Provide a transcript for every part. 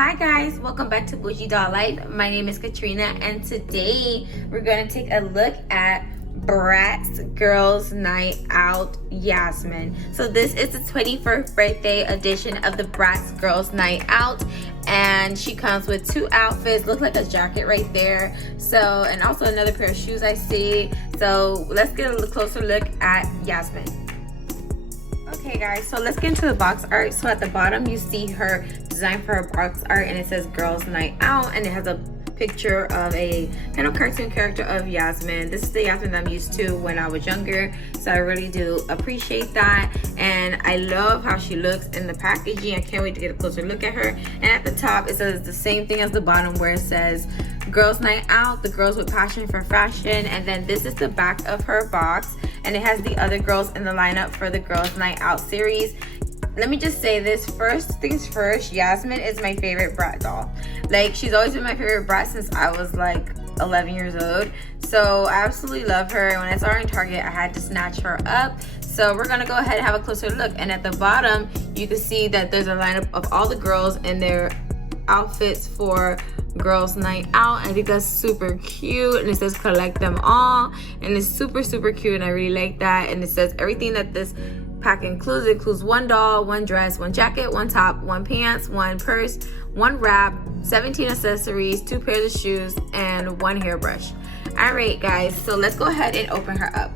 Hi guys, welcome back to Bougie Doll Life. My name is Katrina and today we're going to take a look at Bratz Girls Night Out Yasmin. So this is the 21st birthday edition of the Bratz Girls Night Out, and she comes with two outfits. Looks like a jacket right there, so, and also another pair of shoes I see. So let's get a closer look at Yasmin. Okay guys, so let's get into the box art. So at the bottom you see her design for her box art, and it says Girls Night Out, and it has a picture of a kind of cartoon character of Yasmin. This is the Yasmin that I'm used to when I was younger, so I really do appreciate that, and I love how she looks in the packaging. I can't wait to get a closer look at her. And at the top it says the same thing as the bottom, where it says Girls Night Out, the girls with passion for fashion. And then this is the back of her box, and it has the other girls in the lineup for the Girls Night Out series. Let me just say this, first things first, Yasmin is my favorite Bratz doll. Like, she's always been my favorite Bratz since I was like 11 years old. So I absolutely love her. When I saw her in Target, I had to snatch her up. So we're gonna go ahead and have a closer look. And at the bottom, you can see that there's a lineup of all the girls and their outfits for Girls Night Out. I think that's super cute, and it says collect them all, and it's super cute, and I really like that. And it says everything that this pack includes. It includes one doll, one dress, one jacket, one top, one pants, one purse, one wrap, 17 accessories, 2 pairs of shoes, and 1 hairbrush. All right guys, so let's go ahead and open her up.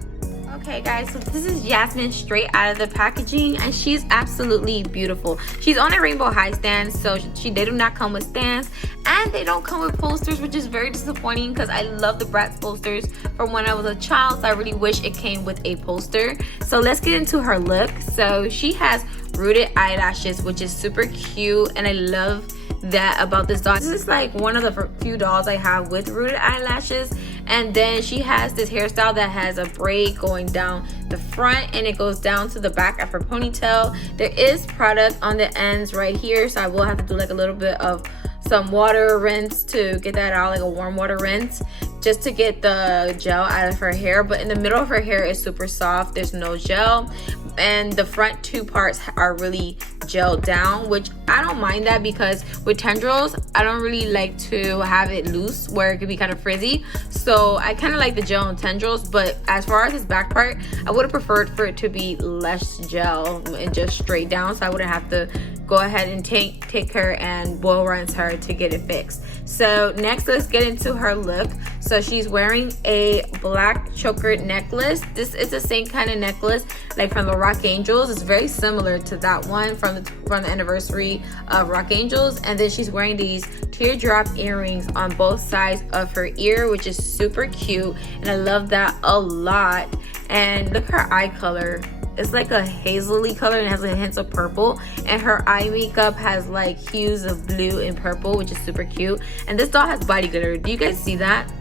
Okay guys, so this is Yasmin straight out of the packaging, and she's absolutely beautiful. She's on a rainbow high stand, so they do not come with stands, and they don't come with posters, which is very disappointing because I love the Bratz posters from when I was a child, so I really wish it came with a poster. So let's get into her look. So she has rooted eyelashes, which is super cute, and I love that about this doll. This is like one of the few dolls I have with rooted eyelashes. And then she has this hairstyle that has a braid going down the front, and it goes down to the back of her ponytail. There is product on the ends right here, so I will have to do like a little bit of some water rinse to get that out, like a warm water rinse, just to get the gel out of her hair. But in the middle of her hair is super soft, there's no gel, and the front 2 parts are really gelled down, which I don't mind that, because with tendrils I don't really like to have it loose where it could be kind of frizzy. So I kind of like the gel and tendrils, but as far as this back part, I would have preferred for it to be less gel and just straight down, so I wouldn't have to go ahead and take her and boil rinse her to get it fixed. So next, let's get into her look. So she's wearing a black choker necklace. This is the same kind of necklace like from the Rock Angels. It's very similar to that one from the anniversary of Rock Angels. And then she's wearing these teardrop earrings on both sides of her ear, which is super cute, and I love that a lot. And look at her eye color. It's like a hazily color and it has a hint of purple, and her eye makeup has like hues of blue and purple, which is super cute. And this doll has body glitter. Do you guys see that?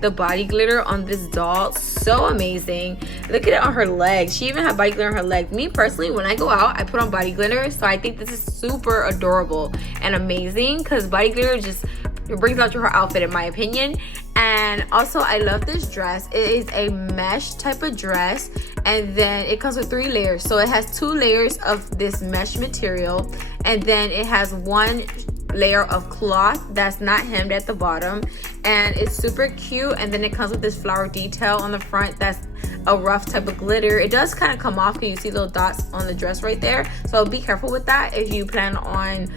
The body glitter on this doll, so amazing. Look at it on her legs. She even had body glitter on her legs. Me personally, when I go out, I put on body glitter, so I think this is super adorable and amazing, because body glitter just brings out your outfit, in my opinion. And also I love this dress. It is a mesh type of dress, and then it comes with 3 layers. So it has 2 layers of this mesh material, and then it has 1 layer of cloth that's not hemmed at the bottom, and it's super cute. And then it comes with this flower detail on the front that's a rough type of glitter. It does kind of come off because you see little dots on the dress right there, so be careful with that. If you plan on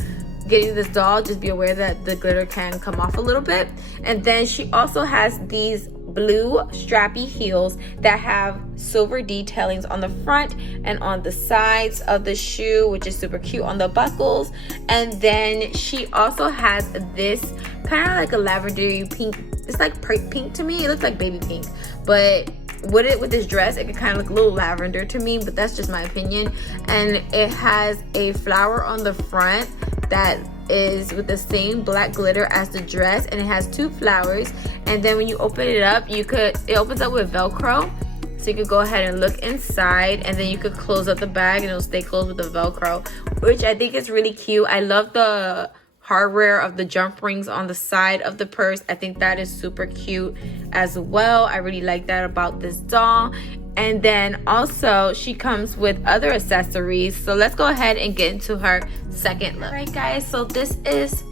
getting this doll, just be aware that the glitter can come off a little bit. And then she also has these blue strappy heels that have silver detailings on the front and on the sides of the shoe, which is super cute on the buckles. And then she also has this kind of like a lavender pink. It's like pink to me. It looks like baby pink, but with this dress it could kind of look a little lavender to me, but that's just my opinion. And it has a flower on the front that is with the same black glitter as the dress, and it has 2 flowers. And then when you open it up, it opens up with Velcro, so you could go ahead and look inside, and then you could close up the bag and it'll stay closed with the Velcro, which I think is really cute. I love the hardware of the jump rings on the side of the purse. I think that is super cute as well. I really like that about this doll. And then also she comes with other accessories. So let's go ahead and get into her second look. All right guys, so this is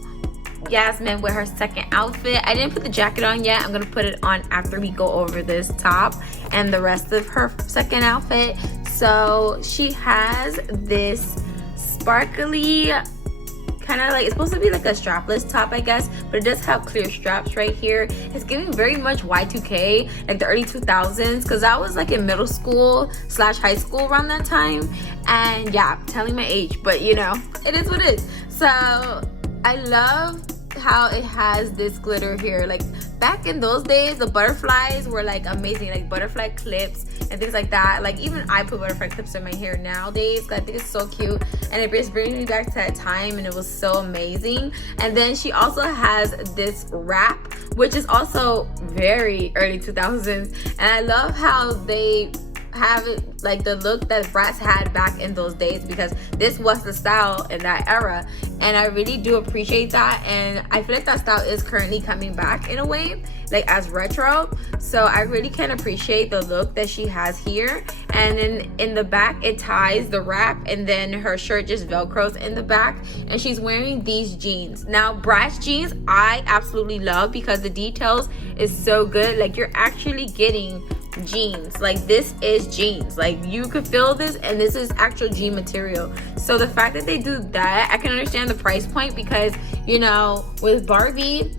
Yasmin with her second outfit. I didn't put the jacket on yet. I'm gonna put it on after we go over this top and the rest of her second outfit. So she has this sparkly kind of like, it's supposed to be like a strapless top, I guess, but it does have clear straps right here. It's giving very much Y2K, like the early 2000s, because I was like in middle school / high school around that time. And yeah, telling my age, but you know, it is what it is. So I love how it has this glitter here. Like back in those days, the butterflies were like amazing, like butterfly clips and things like that. Like even I put butterfly clips in my hair nowadays because I think it's so cute, and it just brings me back to that time, and it was so amazing. And then she also has this wrap, which is also very early 2000s, and I love how they have it like the look that Bratz had back in those days, because this was the style in that era, and I really do appreciate that. And I feel like that style is currently coming back in a way, like as retro. So I really can appreciate the look that she has here. And then in the back it ties the wrap, and then her shirt just velcros in the back, and she's wearing these jeans. Now Bratz jeans I absolutely love because the details is so good. Like you're actually getting jeans. Like this is jeans. Like you could feel this, and this is actual jean material. So the fact that they do that, I can understand the price point, because you know with Barbie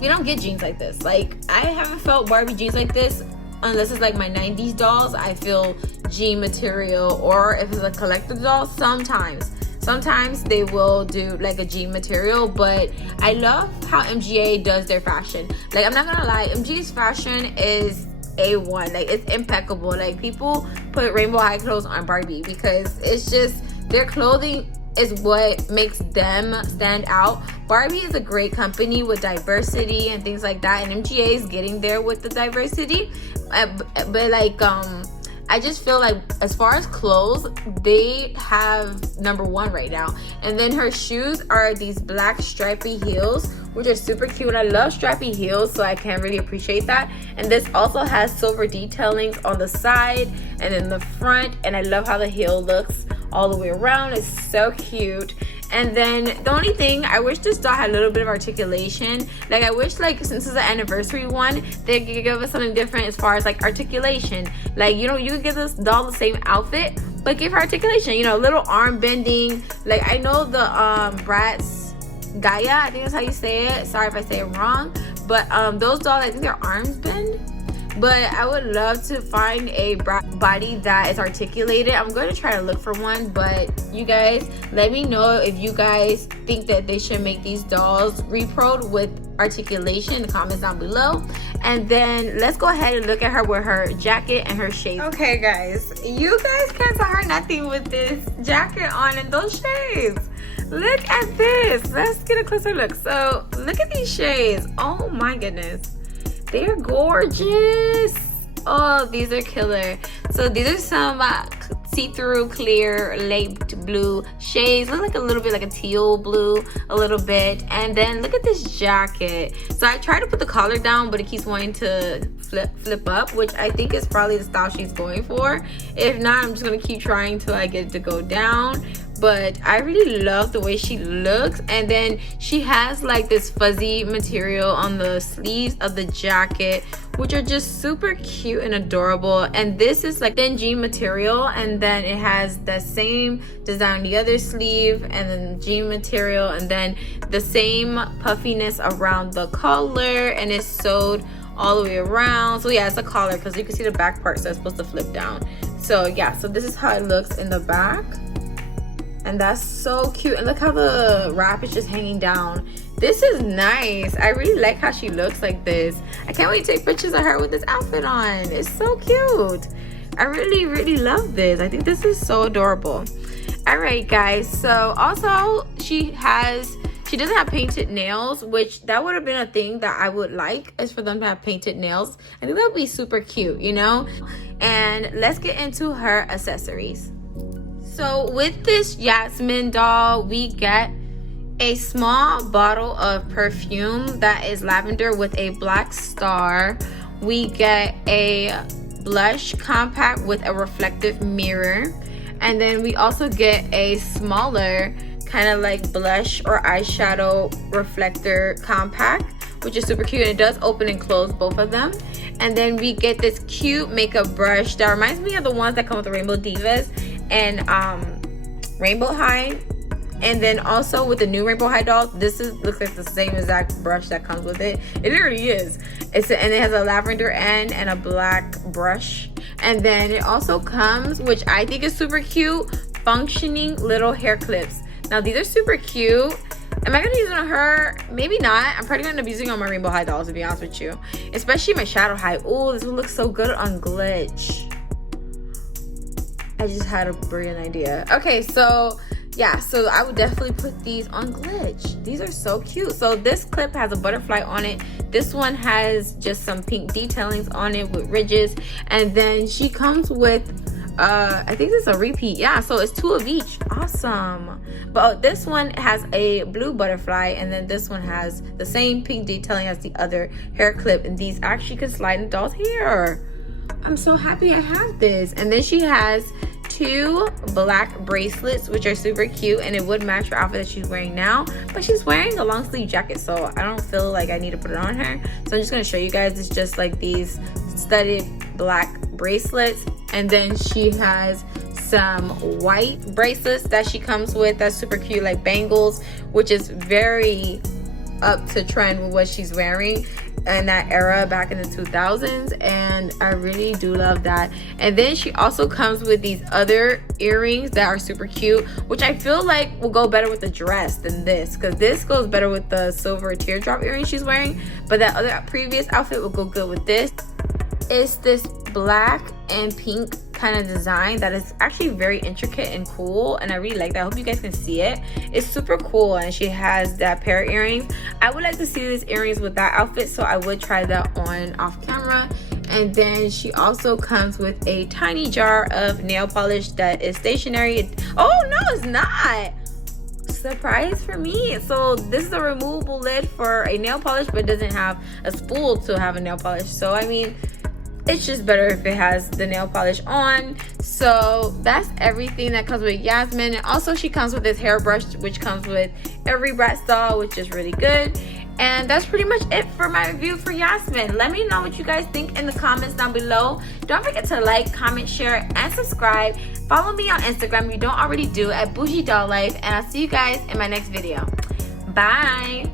you don't get jeans like this. Like I haven't felt Barbie jeans like this unless it's like my 90s dolls. I feel jean material, or if it's a collector doll, sometimes they will do like a jean material. But I love how MGA does their fashion. Like I'm not gonna lie, MGA's fashion is A1. Like it's impeccable. Like people put rainbow high clothes on Barbie because it's just their clothing is what makes them stand out. Barbie is a great company with diversity and things like that, and MGA is getting there with the diversity. But like I just feel like as far as clothes, they have #1 right now. And then her shoes are these black stripy heels, which are super cute. I love strappy heels, so I can really appreciate that. And this also has silver detailing on the side and in the front, and I love how the heel looks all the way around. It's so cute. And then the only thing, I wish this doll had a little bit of articulation. Like I wish, like since it's an anniversary one, they could give us something different as far as like articulation. Like, you know, you could give this doll the same outfit, but give her articulation, you know, little arm bending. Like I know the Bratz Gaia, I think that's how you say it. Sorry if I say it wrong. But those dolls, I think their arms bend. But I would love to find a body that is articulated. I'm going to try to look for one, but you guys let me know if you guys think that they should make these dolls repro'd with articulation in the comments down below. And then let's go ahead and look at her with her jacket and her shades. Okay guys, you guys can't tell her nothing with this jacket on and those shades. Look at this. Let's get a closer look. So look at these shades. Oh my goodness, they're gorgeous. Oh, these are killer. So these are some see-through clear light blue shades. Look like a little bit like a teal blue a little bit. And then look at this jacket. So I tried to put the collar down, but it keeps wanting to flip up, which I think is probably the style she's going for. If not, I'm just gonna keep trying till I get it to go down. But I really love the way she looks. And then she has like this fuzzy material on the sleeves of the jacket, which are just super cute and adorable. And this is like thin jean material, and then it has the same design on the other sleeve, and then jean material, and then the same puffiness around the collar, and it's sewed all the way around. So yeah, it's a collar because you can see the back part, so it's supposed to flip down. So yeah, so this is how it looks in the back. And that's so cute. And look how the wrap is just hanging down. This is nice. I really like how she looks like this. I can't wait to take pictures of her with this outfit on. It's so cute. I really love this. I think this is so adorable. All right guys, so also she doesn't have painted nails, which that would have been a thing that I would like, is for them to have painted nails. I think that would be super cute, you know. And let's get into her accessories. So with this Yasmin doll, we get a small bottle of perfume that is lavender with a black star. We get a blush compact with a reflective mirror. And then we also get a smaller kind of like blush or eyeshadow reflector compact, which is super cute, and it does open and close, both of them. And then we get this cute makeup brush that reminds me of the ones that come with the Rainbow Divas and Rainbow High. And then also with the new Rainbow High dolls, looks like the same exact brush that comes with it. It literally is. And it has a lavender end and a black brush. And then it also comes, which I think is super cute, functioning little hair clips. Now these are super cute. Am I gonna use it on her? Maybe not. I'm probably gonna end up using it on my Rainbow High dolls, to be honest with you. Especially my Shadow High. Oh, this will look so good on Glitch. I just had a brilliant idea. Okay, so yeah, so I would definitely put these on Glitch. These are so cute. So this clip has a butterfly on it. This one has just some pink detailings on it with ridges. And then she comes with, I think this is a repeat. Yeah, so it's 2 of each. Awesome. But this one has a blue butterfly, and then this one has the same pink detailing as the other hair clip. And these actually can slide in the doll's hair. I'm so happy I have this. And then she has 2 black bracelets, which are super cute, and it would match her outfit that she's wearing now, but she's wearing a long sleeve jacket, so I don't feel like I need to put it on her. So I'm just going to show you guys. It's just like these studded black bracelets, and then she has some white bracelets that she comes with that's super cute, like bangles, which is very up to trend with what she's wearing in that era back in the 2000s, and I really do love that. And then she also comes with these other earrings that are super cute, which I feel like will go better with the dress than this, because this goes better with the silver teardrop earring she's wearing, but that other previous outfit will go good with this. It's this black and pink kind of design that is actually very intricate and cool, and I really like that. I hope you guys can see it. It's super cool, and she has that pair of earrings. I would like to see these earrings with that outfit, so I would try that on off camera. And then she also comes with a tiny jar of nail polish that is stationary. Oh no, it's not. Surprise for me. So this is a removable lid for a nail polish, but it doesn't have a spool to have a nail polish. So I mean, it's just better if it has the nail polish on. So that's everything that comes with Yasmin. And also she comes with this hairbrush, which comes with every Bratz doll, which is really good. And that's pretty much it for my review for Yasmin. Let me know what you guys think in the comments down below. Don't forget to like, comment, share, and subscribe. Follow me on Instagram if you don't already do at Bougie Doll Life. And I'll see you guys in my next video. Bye.